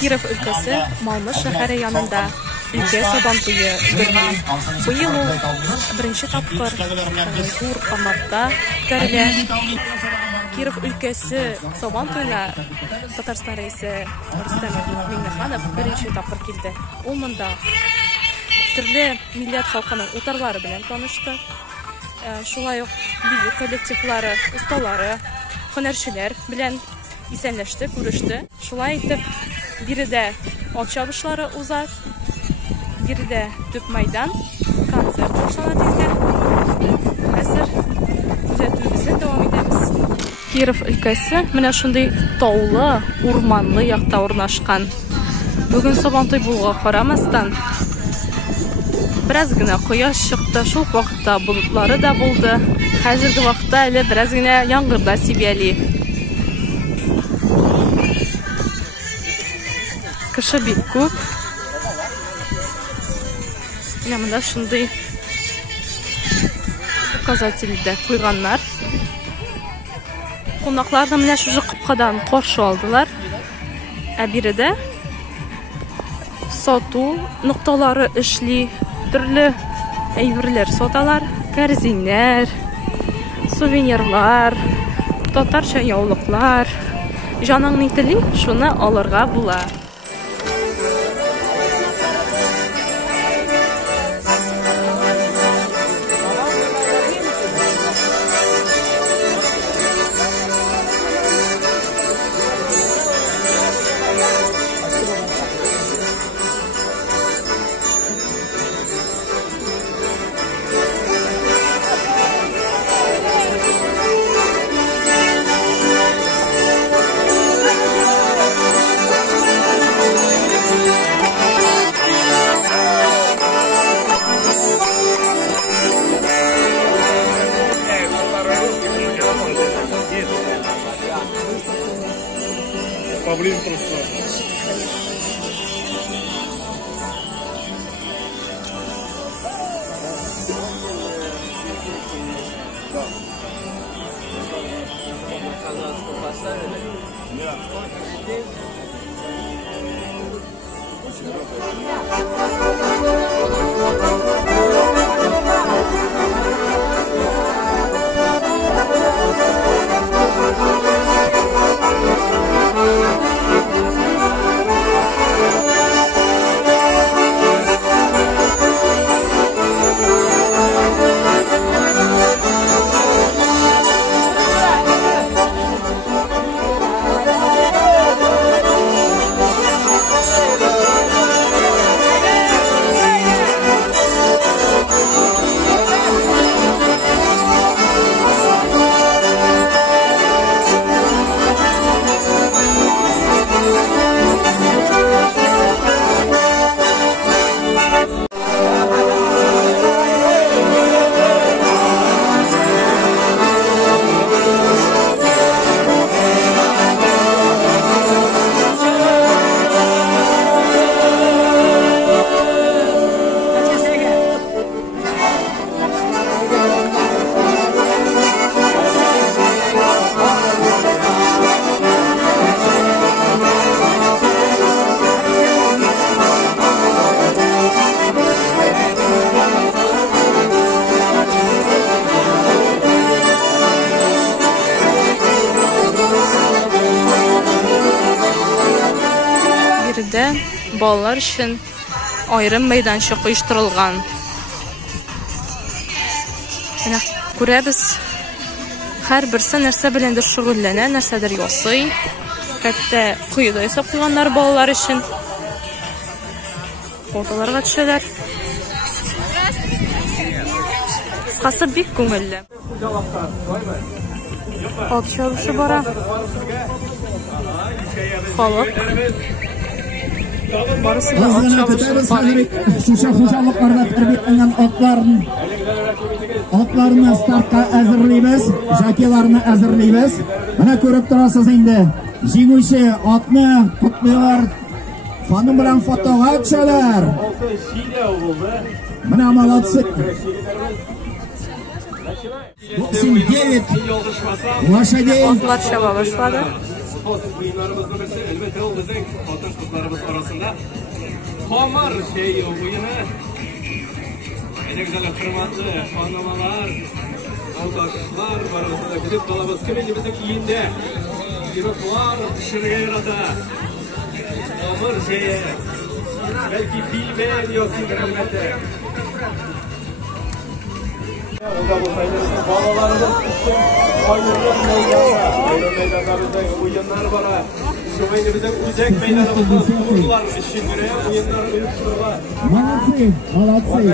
Киров өлкәсе Малмыж шәһәре янында өлкә Сабантуе үтә. Быел ул беренче тапкыр зур форматта үткәрелә. Киров өлкәсе Сабантуена Татарстан рәисе Рөстәм Миңнеханов беренче тапкыр килде. Ул монда төрле милләт халкының утарлары белән танышты. Шулай ук бию коллективлары, осталары, һөнәрчеләр белән исәнләште, күреште. Шулай итеп, биредә ат чабышлары уза, биредә төп майдан, концерт башлана тизләр. Хәзер күзәтүебезне дәвам итәбез. Киров өлкәсе менә шундый таулы, урманлы якта урнашкан. Бүген Сабантуй булуга карамастан, бераз гына кояш чыкты, шул вакытта болытлары да булды. Хәзерге вакытта әле бераз гына яңгыр да сибәли. Кеше бик күп. Менә монда шундый указательдә куйганнар. Кунакларны менә шушы капкадан каршы алдылар. Ә биредә сату нукталары эшли, төрле әйберләр саталар, кәрзиннәр, сувенирлар, татарча яулыклар. Җаның ни тели, шуны алырга була. Поближе просто. Балалар өчен айрым мәйданчык оештырылган. Менә күрәбез, һәрберсе нәрсә беләндер шөгыльләнә, нәрсәдер ясый. Хәтта куйда ясап куйганнар балалар өчен. Фотоларга төшәләр. Кыскасы бик күңелле. Ат чабышы бара. Халык барысы да ат чабышы бара. Шушы хуҗалыкларда тәрбияләнгән атларны стартка әзерлибез, жакеларны әзерлибез. Менә күреп торасыз инде. Җиңүче атны котлыйлар. Фаным белән фотога төшәләр. Менә молодцы. 89 лошадей. Атлар чаба башлады. Oyunlarımızın birisi elbette o bizim altın kızlarımız arasında Komar oyunu. Ne güzel kırmızı panamalar, aldaklar var arasında gidip dolabız kiminci bizim iyinde. Yürüklar dışarıya yaradı. Komar belki bilmeyen yoksun elbette. Onda bu sayılarında bağlalarımız için oyunlar meydanlarında oyunlar var. Şu meydanı bizim Uzek meydanımızda kurdular. Şimdi oyunlar uyuşturular. Молодцы, молодцы.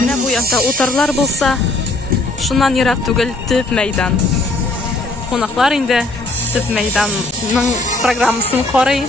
Менә бу якта утарлар булса, шуннан ерак түгел төп мәйдан. Кунаклар инде төп мәйданның программасын карый.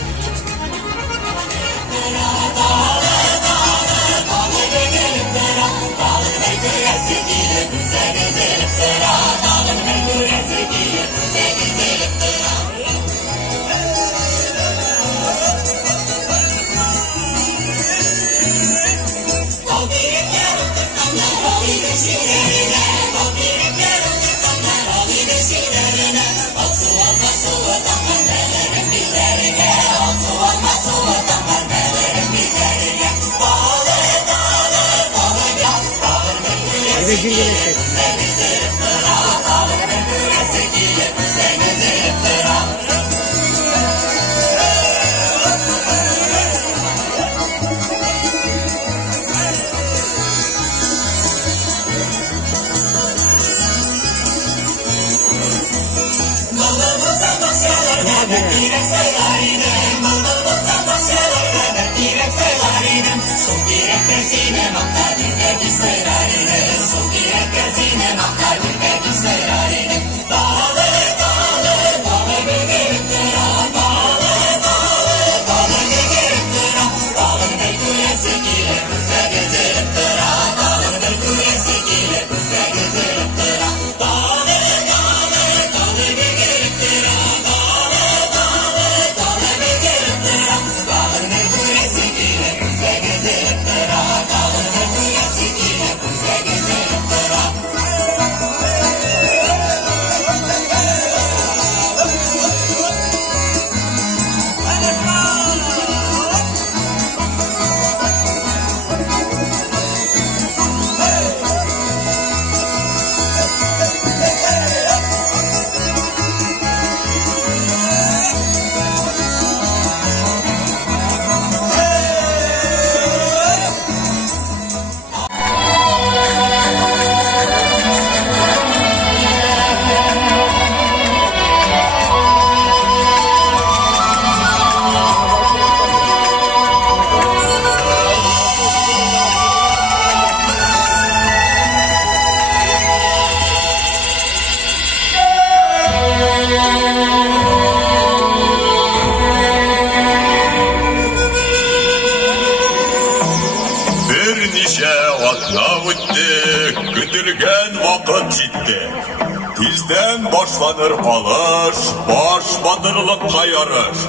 Tizden başlanır alış, baş batırılıkka yarış.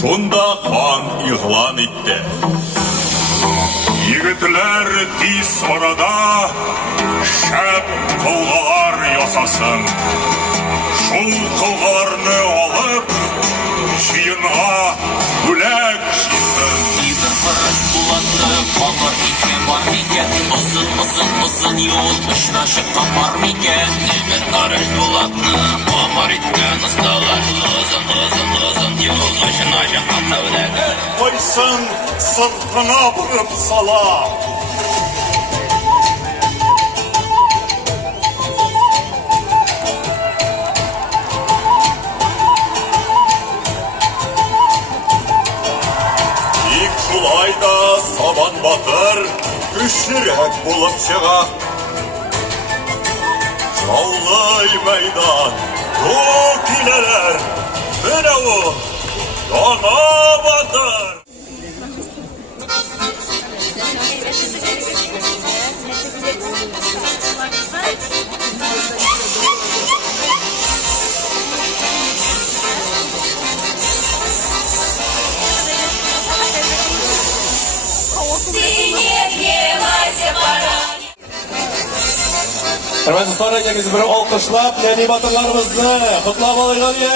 Şunda han ilan etti. Yigitler tiz orada şep kılgalar yasasın. Şul kılgalarını alıp şiynğa bülek şisin. Kalır iken var miken, ısın yol dışına çıkan var miken. Demir karış bulatlı, kamar iken ıstalar. Uzun yol dışına çıkan sevdeki. Koysun sırtına vurup sala. Ayda saban batır, güçlürek bulup çığa. Çavlay meydan, yok ileler, münevun, yana batır. Hürmetli dostlar, ikinizi bir alkışlap, Neni batırlarımızı kutlap alaylar ye.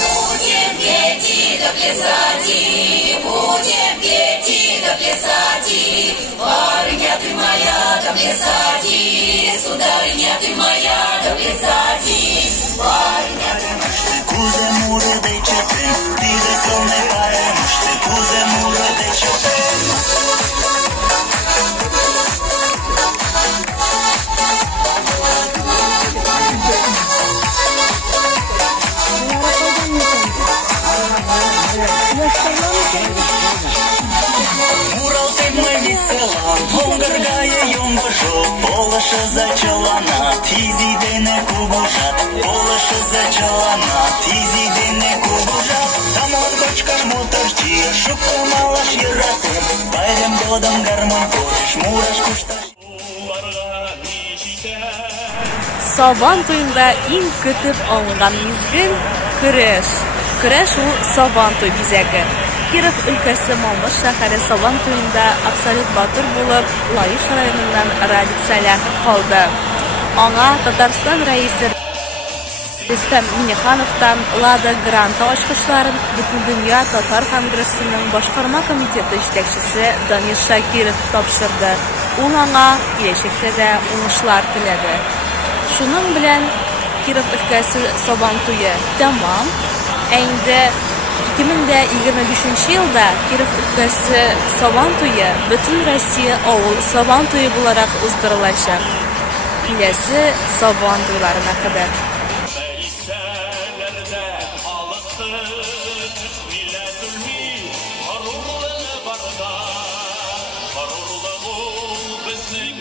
Будем петь да плясать, будем петь да плясать, барыня ты моя да плясать, сударыня ты моя да плясать, барыня ты моя. Кузе муры дай чапен, ты да солнце паемуш, ты кузе муры дай чапен. Мурал ты мой весела, Онгаргая йомбажо, Полыша зачалана, Тизи дене кугужат, Полыша зачалана, Тизи дене кугужат. Тамар бачкаш моторчи, Шука малаш ератым, Байрем годом гармонь кош, Мураш кушташ. Сабан туйында иң көтеп алынган мизгел көрәш. Көрәш ул Сабан туй бизәге. Киров өлкәсе Мамыш шәһәре Сабан туйында абсолют батыр булып, Лаиш районыннан Радик Сәләхов калды. Аңа Татарстан рәисе Рөстәм Миңнехановтан Лада гранты ачкычларын Бөтендөнья Татар конгрессының башкарма комитеты җитәкчесе Дамир Шакиров тапшырды. Ул аңа киләчәктә дә уңышлар теләде. Шуның белән Киров өлкәсе Сабан туйы тәмам. Инде 2025 елда Киров өлкәсе Сабан туйы бөтен Россия авыл Сабан туйы буларак уздырылачак. Киләсе Сабан туйларына кадәр. Bizning